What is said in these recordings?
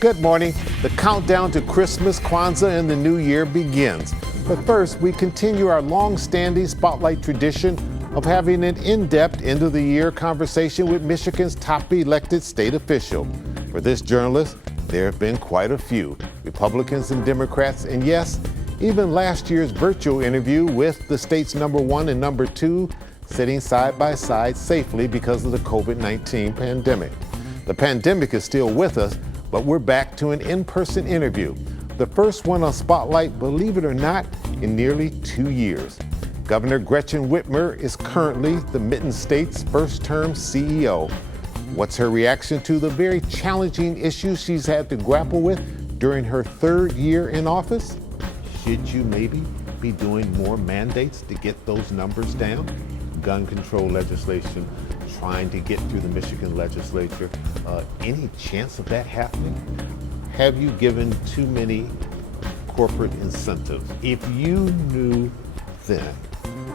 Good morning. The countdown to Christmas, Kwanzaa, and the New Year begins. But first, we continue our long-standing Spotlight tradition of having an in-depth end-of-the-year conversation with Michigan's top elected state official. For this journalist, there have been quite a few, Republicans and Democrats, and yes, even last year's virtual interview with the state's number one and number two sitting side by side safely because of the COVID-19 pandemic. The pandemic is still with us, but we're back to an in-person interview. The first one on Spotlight, believe it or not, in nearly 2 years. Governor Gretchen Whitmer is currently the Mitten State's first-term CEO. What's her reaction to the very challenging issues she's had to grapple with during her third year in office? Should you maybe be doing more mandates to get those numbers down? Gun control legislation, trying to get through the Michigan legislature. Any chance of that happening? Have you given too many corporate incentives? If you knew then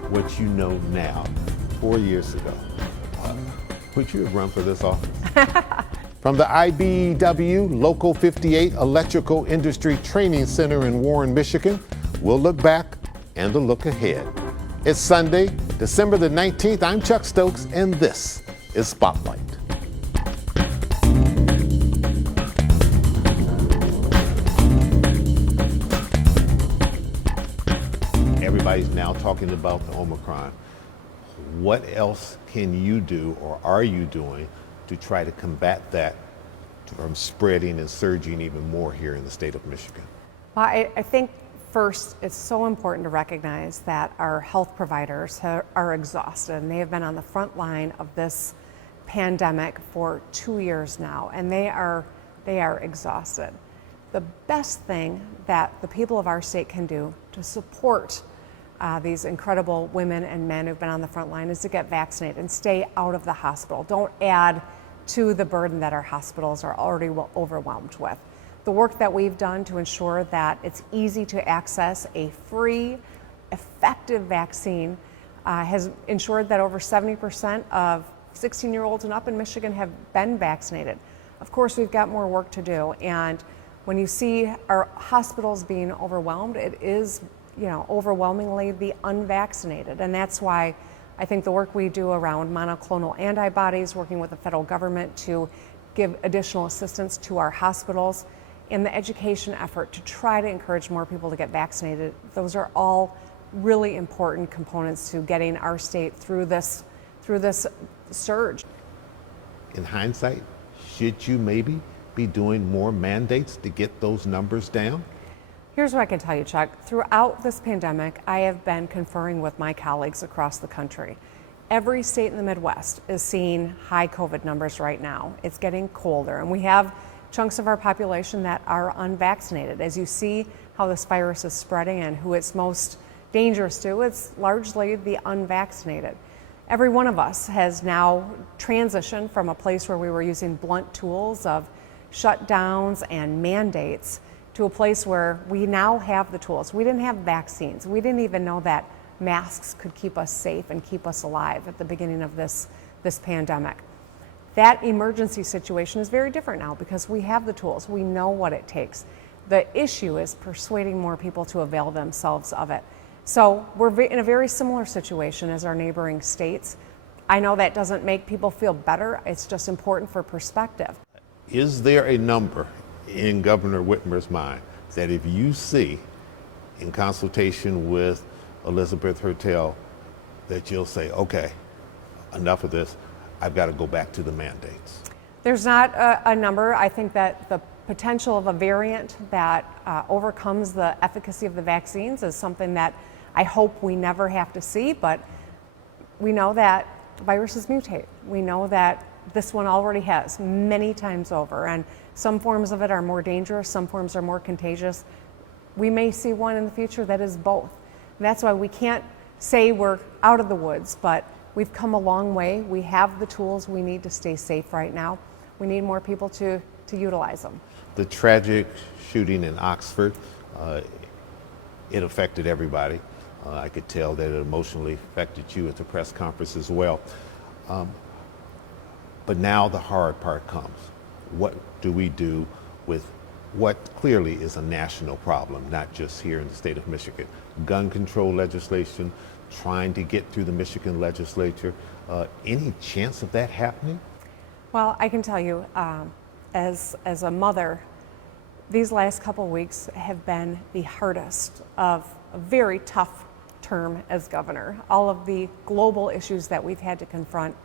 what you know now, 4 years ago, would you have run for this office? From the IBEW Local 58 Electrical Industry Training Center in Warren, Michigan, we'll look back and a look ahead. It's Sunday, December the 19th. I'm Chuck Stokes, and this is Spotlight. Everybody's now talking about the Omicron. What else can you do, or are you doing, to try to combat that from spreading and surging even more here in the state of Michigan? Well, I think first, it's so important to recognize that our health providers are exhausted, and they have been on the front line of this pandemic for 2 years now, and they are exhausted. The best thing that the people of our state can do to support these incredible women and men who've been on the front line is to get vaccinated and stay out of the hospital. Don't add to the burden that our hospitals are already overwhelmed with. The work that we've done to ensure that it's easy to access a free, effective vaccine has ensured that over 70% of 16-year-olds and up in Michigan have been vaccinated. Of course, we've got more work to do, and when you see our hospitals being overwhelmed, it is, overwhelmingly the unvaccinated, and that's why I think the work we do around monoclonal antibodies, working with the federal government to give additional assistance to our hospitals, and the education effort to try to encourage more people to get vaccinated, those are all really important components to getting our state through this surge. In hindsight, should you maybe be doing more mandates to get those numbers down? Here's what I can tell you, Chuck. Throughout this pandemic, I have been conferring with my colleagues across the country. Every state in the Midwest is seeing high COVID numbers right now. It's getting colder, and we have chunks of our population that are unvaccinated. As you see how this virus is spreading and who it's most dangerous to, it's largely the unvaccinated. Every one of us has now transitioned from a place where we were using blunt tools of shutdowns and mandates to a place where we now have the tools. We didn't have vaccines. We didn't even know that masks could keep us safe and keep us alive at the beginning of this pandemic. That emergency situation is very different now because we have the tools. We know what it takes. The issue is persuading more people to avail themselves of it. So we're in a very similar situation as our neighboring states. I know that doesn't make people feel better. It's just important for perspective. Is there a number in Governor Whitmer's mind that if you see in consultation with Elizabeth Hertel that you'll say, okay, enough of this, I've got to go back to the mandates? There's not a number. I think that the potential of a variant that overcomes the efficacy of the vaccines is something that I hope we never have to see, but we know that viruses mutate. We know that this one already has many times over, and some forms of it are more dangerous, some forms are more contagious. We may see one in the future that is both. And that's why we can't say we're out of the woods, but we've come a long way. We have the tools we need to stay safe right now. We need more people to utilize them. The tragic shooting in Oxford, it affected everybody. I could tell that it emotionally affected you at the press conference as well. But now the hard part comes. What do we do with what clearly is a national problem, not just here in the state of Michigan. Gun control legislation, trying to get through the Michigan legislature. Any chance of that happening? Well, I can tell you, as a mother, these last couple weeks have been the hardest of a very tough term as governor. All of the global issues that we've had to confront.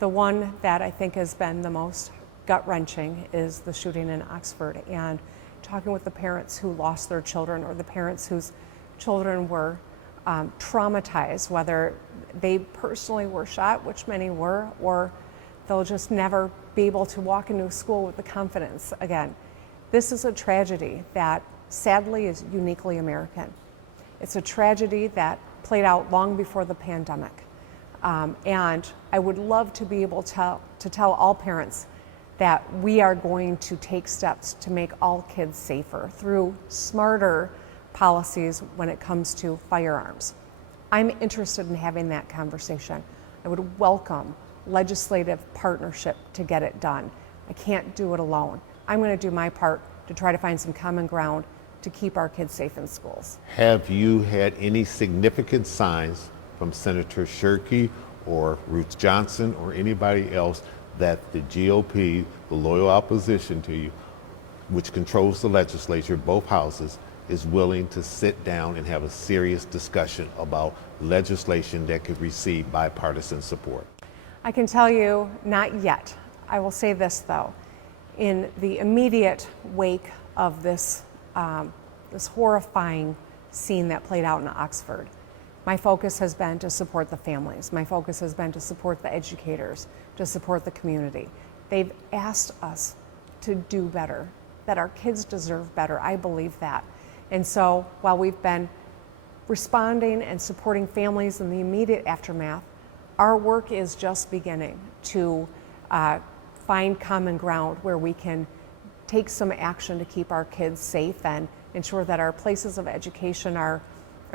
The one that I think has been the most gut-wrenching is the shooting in Oxford, and talking with the parents who lost their children or the parents whose children were traumatized, whether they personally were shot, which many were, or they'll just never be able to walk into school with the confidence again. This is a tragedy that sadly is uniquely American. It's a tragedy that played out long before the pandemic. And I would love to be able to tell all parents that we are going to take steps to make all kids safer through smarter policies when it comes to firearms. I'm interested in having that conversation. I would welcome legislative partnership to get it done. I can't do it alone. I'm going to do my part to try to find some common ground to keep our kids safe in schools. Have you had any significant signs from Senator Shirkey or Ruth Johnson or anybody else that the GOP, the loyal opposition to you, which controls the legislature, both houses, is willing to sit down and have a serious discussion about legislation that could receive bipartisan support? I can tell you, not yet. I will say this though, in the immediate wake of this horrifying scene that played out in Oxford, my focus has been to support the families. My focus has been to support the educators, to support the community. They've asked us to do better, that our kids deserve better. I believe that. And so while we've been responding and supporting families in the immediate aftermath, our work is just beginning to find common ground where we can take some action to keep our kids safe and ensure that our places of education are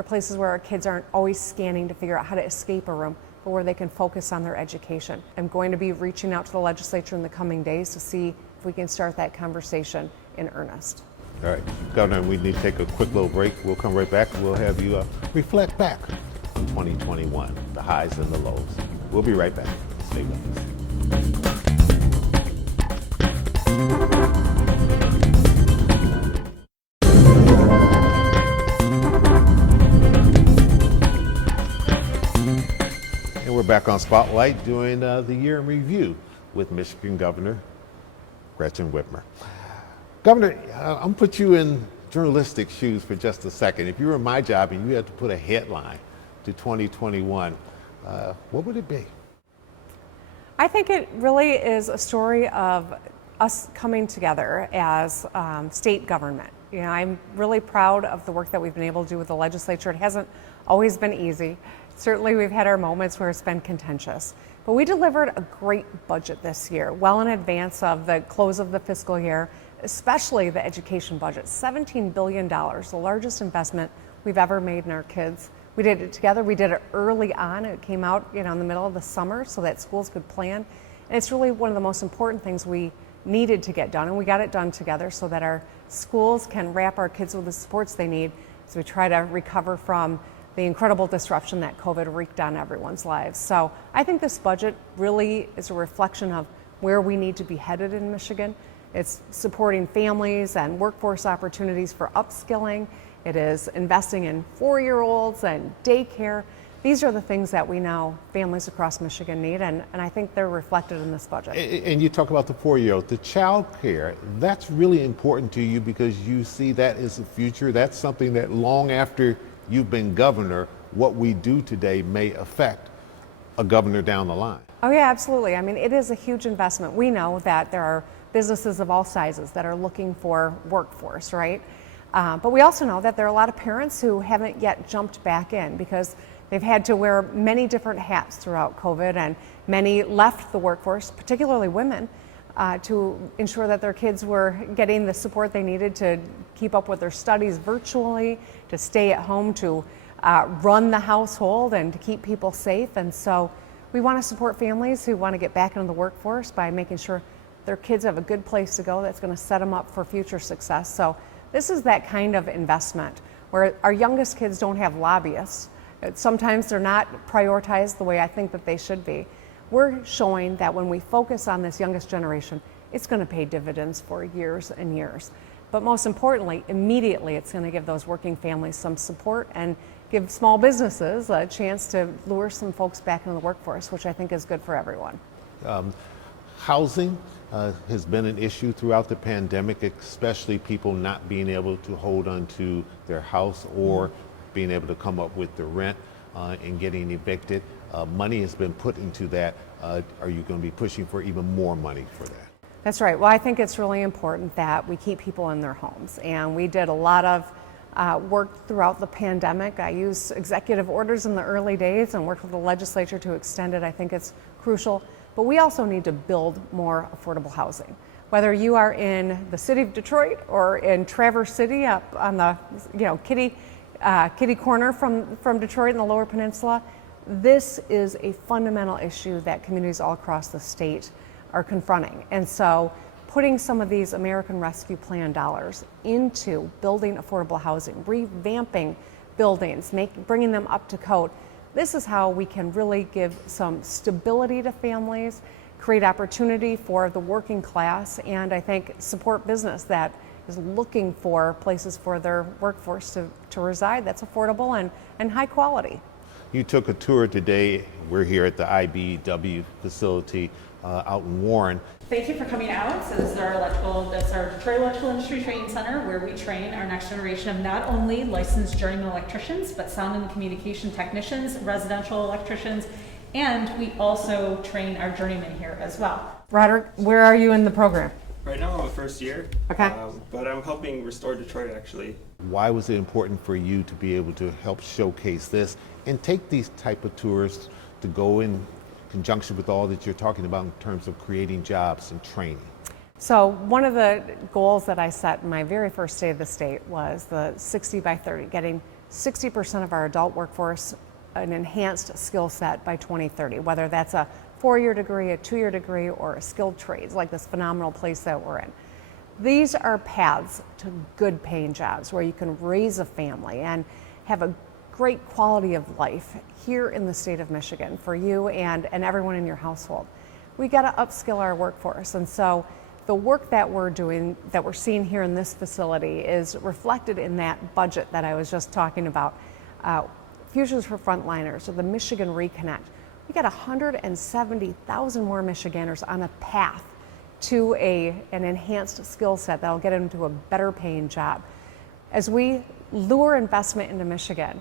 places where our kids aren't always scanning to figure out how to escape a room, but where they can focus on their education. I'm going to be reaching out to the legislature in the coming days to see if we can start that conversation in earnest. All right, Governor, we need to take a quick little break. We'll come right back and we'll have you reflect back on 2021, the highs and the lows. We'll be right back. Stay with us. And we're back on Spotlight doing the year in review with Michigan Governor Gretchen Whitmer. Governor, I'm gonna put you in journalistic shoes for just a second. If you were in my job and you had to put a headline to 2021, what would it be? I think it really is a story of us coming together as state government. You know, I'm really proud of the work that we've been able to do with the legislature. It hasn't always been easy. Certainly we've had our moments where it's been contentious, but we delivered a great budget this year, well in advance of the close of the fiscal year, especially the education budget, $17 billion, the largest investment we've ever made in our kids. We did it together. We did it early on. It came out, in the middle of the summer so that schools could plan. And it's really one of the most important things we needed to get done, and we got it done together so that our schools can wrap our kids with the supports they need as we try to recover from the incredible disruption that COVID wreaked on everyone's lives. So I think this budget really is a reflection of where we need to be headed in Michigan. It's supporting families and workforce opportunities for upskilling. It is investing in 4-year-olds and daycare. These are the things that we know families across Michigan need, and I think they're reflected in this budget. And you talk about the 4-year-old, the child care, that's really important to you because you see that as the future. That's something that long after you've been governor, what we do today may affect a governor down the line. Oh yeah, absolutely. I mean, it is a huge investment. We know that there are businesses of all sizes that are looking for workforce, right? But we also know that there are a lot of parents who haven't yet jumped back in because they've had to wear many different hats throughout COVID, and many left the workforce, particularly women, to ensure that their kids were getting the support they needed to keep up with their studies virtually, to stay at home, to run the household, and to keep people safe. And so we want to support families who want to get back into the workforce by making sure their kids have a good place to go that's going to set them up for future success. So this is that kind of investment where our youngest kids don't have lobbyists. Sometimes they're not prioritized the way I think that they should be. We're showing that when we focus on this youngest generation, it's going to pay dividends for years and years. But most importantly, immediately it's going to give those working families some support and give small businesses a chance to lure some folks back into the workforce, which I think is good for everyone. Housing has been an issue throughout the pandemic, especially people not being able to hold on to their house or being able to come up with the rent and getting evicted. Money has been put into that. Are you going to be pushing for even more money for that? That's right. Well, I think it's really important that we keep people in their homes. And we did a lot of work throughout the pandemic. I used executive orders in the early days and worked with the legislature to extend it. I think it's crucial. But we also need to build more affordable housing. Whether you are in the city of Detroit or in Traverse City up on the kitty corner from Detroit in the Lower Peninsula, this is a fundamental issue that communities all across the state are confronting. And so putting some of these American Rescue Plan dollars into building affordable housing, revamping buildings, bringing them up to code, this is how we can really give some stability to families, create opportunity for the working class, and I think support business that is looking for places for their workforce to reside that's affordable and high quality. You took a tour today. We're here at the IBEW facility out in Warren. Thank you for coming out. So this is our Detroit Electrical Industry Training Center, where we train our next generation of not only licensed journeyman electricians, but sound and communication technicians, residential electricians, and we also train our journeymen here as well. Roderick, where are you in the program? Right now I'm a first year, Okay. But I'm helping restore Detroit actually. Why was it important for you to be able to help showcase this and take these type of tours to go in conjunction with all that you're talking about in terms of creating jobs and training? So one of the goals that I set in my very first day of the state was the 60 by 30, getting 60% of our adult workforce an enhanced skill set by 2030, whether that's a 4-year degree, a 2-year degree, or a skilled trades, like this phenomenal place that we're in. These are paths to good paying jobs where you can raise a family and have a great quality of life here in the state of Michigan for you and everyone in your household. We got to upskill our workforce, and so the work that we're doing, that we're seeing here in this facility, is reflected in that budget that I was just talking about. Futures for Frontliners, or the Michigan Reconnect. We got 170,000 more Michiganders on a path to an enhanced skill set that'll get them to a better paying job. As we lure investment into Michigan,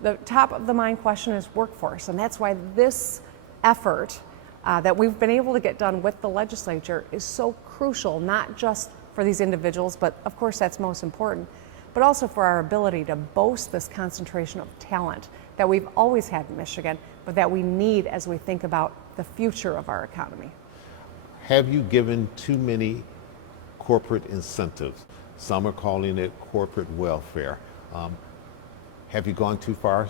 the top of the mind question is workforce, and that's why this effort that we've been able to get done with the legislature is so crucial, not just for these individuals, but of course that's most important, but also for our ability to boast this concentration of talent that we've always had in Michigan, but that we need as we think about the future of our economy. Have you given too many corporate incentives? Some are calling it corporate welfare. Have you gone too far?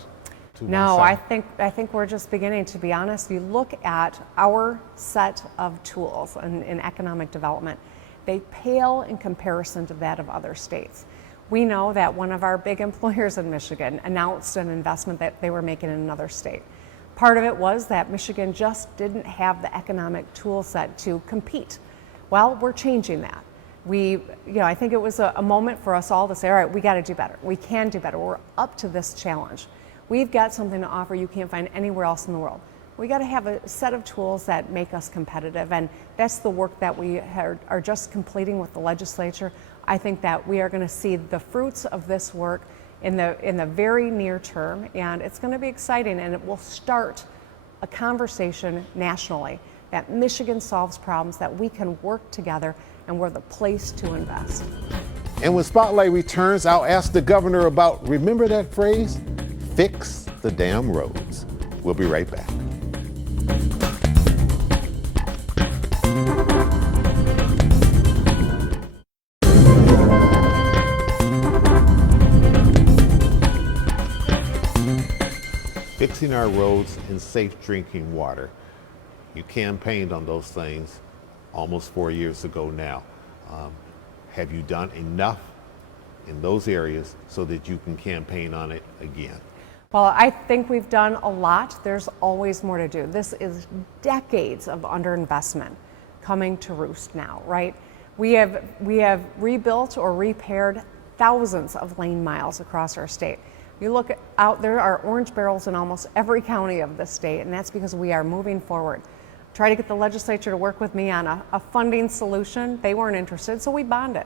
No, I think we're just beginning, to be honest. You look at our set of tools in economic development, they pale in comparison to that of other states. We know that one of our big employers in Michigan announced an investment that they were making in another state. Part of it was that Michigan just didn't have the economic tool set to compete. Well, we're changing that. I think it was a moment for us all to say, all right, we got to do better. We can do better. We're up to this challenge. We've got something to offer you can't find anywhere else in the world. We got to have a set of tools that make us competitive, and that's the work that we are just completing with the legislature. I think that we are going to see the fruits of this work in the very near term, and it's going to be exciting, and it will start a conversation nationally that Michigan solves problems, that we can work together, and we're the place to invest. And when Spotlight returns, I'll ask the governor about, remember that phrase? Fix the damn roads. We'll be right back. Fixing our roads and safe drinking water. You campaigned on those things. almost 4 years ago now. Have you done enough in those areas so that you can campaign on it again? Well, I think we've done a lot. There's always more to do. This is decades of underinvestment coming to roost now, right? We have rebuilt or repaired thousands of lane miles across our state. You look out, there are orange barrels in almost every county of the state, and that's because we are moving forward. Try to get the legislature to work with me on a funding solution. They weren't interested, so we bonded.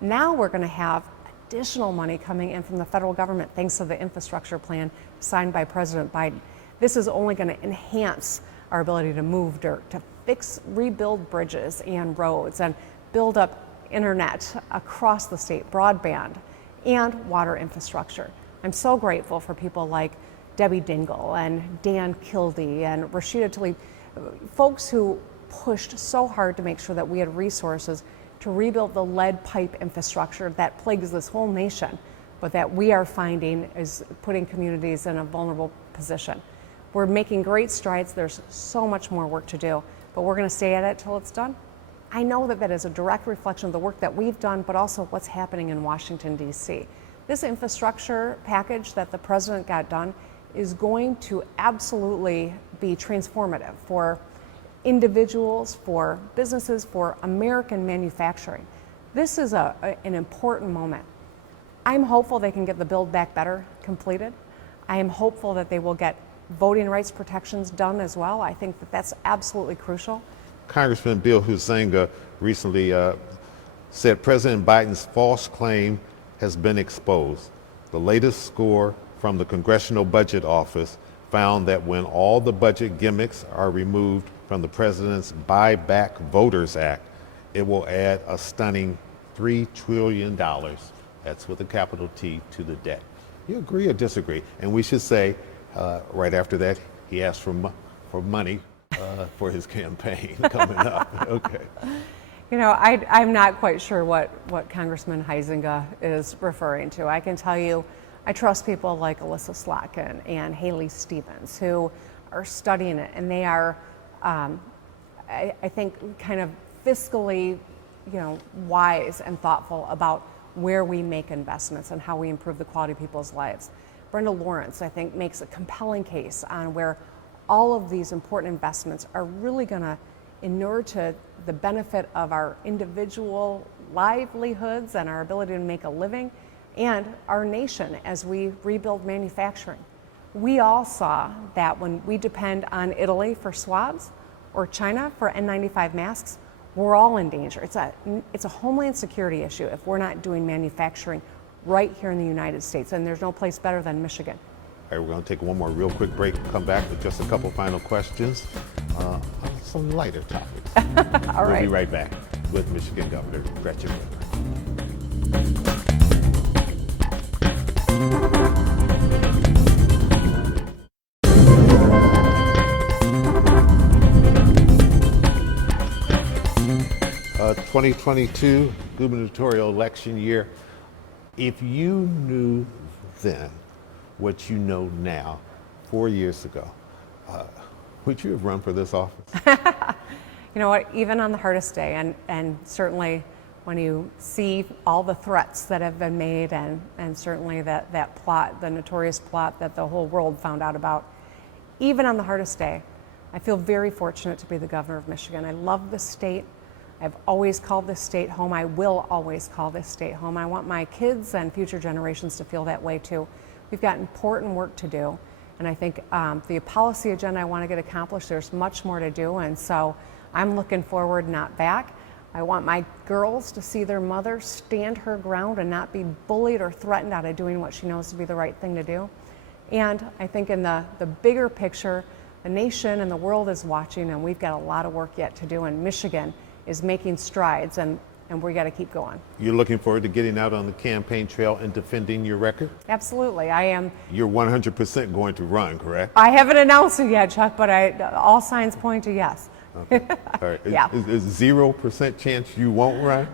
Now we're going to have additional money coming in from the federal government thanks to the infrastructure plan signed by President Biden. This is only going to enhance our ability to move dirt, to rebuild bridges and roads, and build up internet across the state, broadband, and water infrastructure. I'm so grateful for people like Debbie Dingle and Dan Kildee and Rashida Tlaib, folks who pushed so hard to make sure that we had resources to rebuild the lead pipe infrastructure that plagues this whole nation, but that we are finding is putting communities in a vulnerable position. We're making great strides. There's so much more work to do, but we're going to stay at it till it's done. I know that that is a direct reflection of the work that we've done, but also what's happening in Washington, D.C. This infrastructure package that the president got done is going to absolutely be transformative for individuals, for businesses, for American manufacturing. This is an important moment. I'm hopeful they can get the Build Back Better completed. I am hopeful that they will get voting rights protections done as well. I think that that's absolutely crucial. Congressman Bill Huizenga recently said President Biden's false claim has been exposed. The latest score from the Congressional Budget Office found that when all the budget gimmicks are removed from the president's Buy Back Voters Act, it will add a stunning $3 trillion, that's with a capital T, to the debt. You agree or disagree? And we should say, right after that, he asked for money for his campaign coming up. Okay. You know, I'm not quite sure what Congressman Huizenga is referring to. I can tell you, I trust people like Alyssa Slotkin and Haley Stevens who are studying it, and they are, I think, kind of fiscally, wise and thoughtful about where we make investments and how we improve the quality of people's lives. Brenda Lawrence, I think, makes a compelling case on where all of these important investments are really going to inure to the benefit of our individual livelihoods and our ability to make a living, and our nation as we rebuild manufacturing. We all saw that when we depend on Italy for swabs or China for N95 masks, we're all in danger. It's a homeland security issue if we're not doing manufacturing right here in the United States, and there's no place better than Michigan. All right, we're going to take one more real quick break and come back with just a couple final questions on some lighter topics. All right. We'll be right back with Michigan Governor Gretchen Whitmer. 2022 gubernatorial election year. If you knew then what you know now, 4 years ago, would you have run for this office? You know what, even on the hardest day, and certainly when you see all the threats that have been made, and certainly that plot, the notorious plot that the whole world found out about, even on the hardest day, I feel very fortunate to be the governor of Michigan. I love this state. I've always called this state home. I will always call this state home. I want my kids and future generations to feel that way too. We've got important work to do, and I think the policy agenda I want to get accomplished, there's much more to do, and so I'm looking forward, not back. I want my girls to see their mother stand her ground and not be bullied or threatened out of doing what she knows to be the right thing to do. And I think in the bigger picture, the nation and the world is watching, and we've got a lot of work yet to do, and Michigan is making strides, and we got to keep going. You're looking forward to getting out on the campaign trail and defending your record? Absolutely, I am. You're 100% going to run, correct? I haven't announced it yet, Chuck, but all signs point to yes. Okay. All right. Yeah. Is 0% chance you won't run?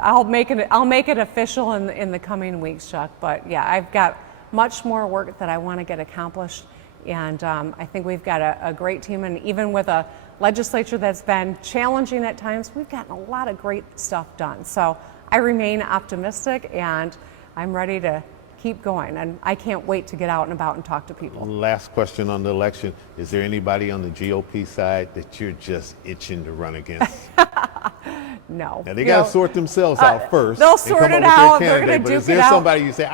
I'll make it official in the coming weeks, Chuck. But yeah, I've got much more work that I want to get accomplished, And I think we've got a great team, and even with a legislature that's been challenging at times, we've gotten a lot of great stuff done. So I remain optimistic, and I'm ready to keep going, and I can't wait to get out and about and talk to people. Last question on the election. Is there anybody on the GOP side that you're just itching to run agast? No. Now, they got to sort themselves out first. They'll and sort come it up with their out. They're candidate. going to But duke is there it out. somebody you say,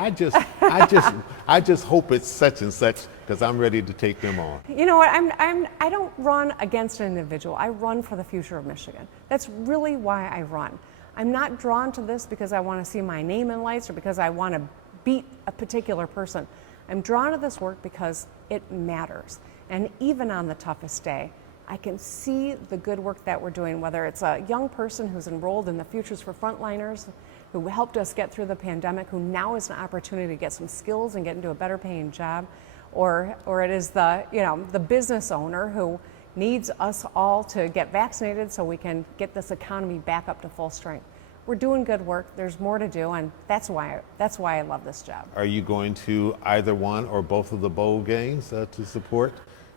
I just hope it's such and such, because I'm ready to take them on? You know what? I don't run against an individual. I run for the future of Michigan. That's really why I run. I'm not drawn to this because I want to see my name in lights or because I want to beat a particular person. I'm drawn to this work because it matters. And even on the toughest day, I can see the good work that we're doing, whether it's a young person who's enrolled in the Futures for Frontliners, who helped us get through the pandemic, who now has an opportunity to get some skills and get into a better paying job, or it is the business owner who needs us all to get vaccinated so we can get this economy back up to full strength. We're doing good work. There's more to do, and that's why I love this job. Are you going to either one or both of the bowl games to support?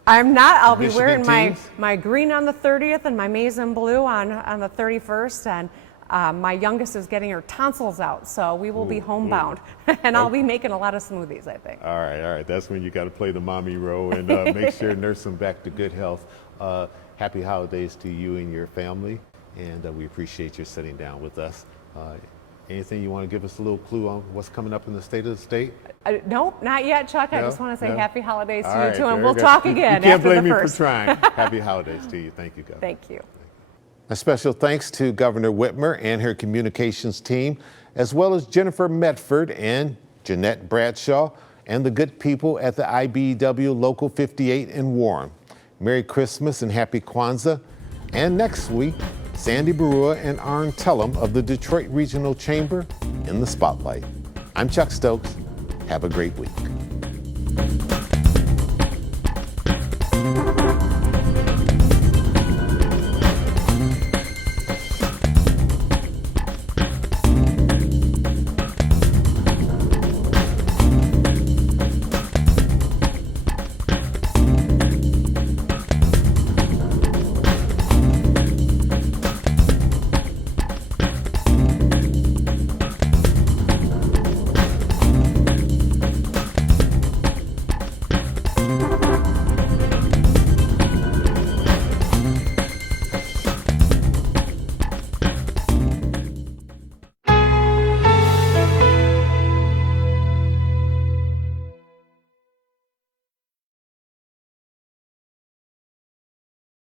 I'm not. I'll be Michigan wearing teams? my green on the 30th and my maize and blue on the 31st, and my youngest is getting her tonsils out, so we will be homebound, and I'll be making a lot of smoothies, I think. All right. That's when you got to play the mommy role and make sure to nurse them back to good health. Happy holidays to you and your family, and we appreciate your sitting down with us. Anything you want to give us a little clue on what's coming up in the state of the state? Nope, not yet, Chuck. I No? just want to say No? happy holidays to All you right, too, and very we'll good. talk You again can't after blame the me first. for trying. Happy holidays to you. Thank you, Governor. Thank you. A special thanks to Governor Whitmer and her communications team, as well as Jennifer Medford and Jeanette Bradshaw, and the good people at the IBEW Local 58 in Warren. Merry Christmas and Happy Kwanzaa. And next week, Sandy Barua and Arn Tellum of the Detroit Regional Chamber in the spotlight. I'm Chuck Stokes. Have a great week.